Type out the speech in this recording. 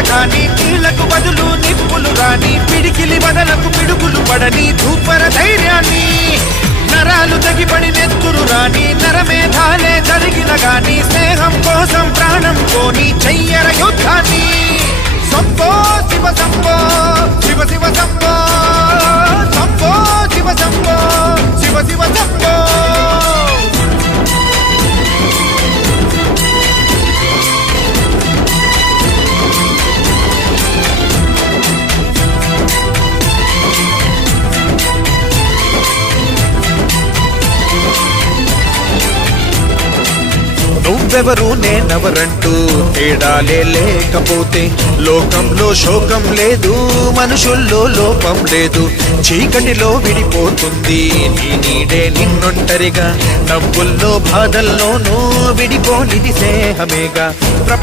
కానీ కీళ్లకు బదులు నిప్పులు రాని పిడికిలి వదలకు పిడుగులు పడని ధూపర ధైర్యాన్ని నరాలు తెగిపడి నెత్తురు రాని నరమేధాలే జరిగిన గాని స్నేహం కోసం ప్రాణం కోని చెయ్యర యుద్ధాన్ని సంభో శివ సంభో శివ శివ సంభో సంభో శివ సంభో శివ శివ సంభో నువ్వెవరు నేనెవరంటూ తేడాలే లేకపోతే లోకంలో శోకం లేదు మనుషుల్లో లోపం లేదు చీకటిలో విడిపోతుంది నీ నీడే నిన్నొంటరిగా నవ్వుల్లో బాధల్లోనూ విడిపోనిది స్నేహమేగా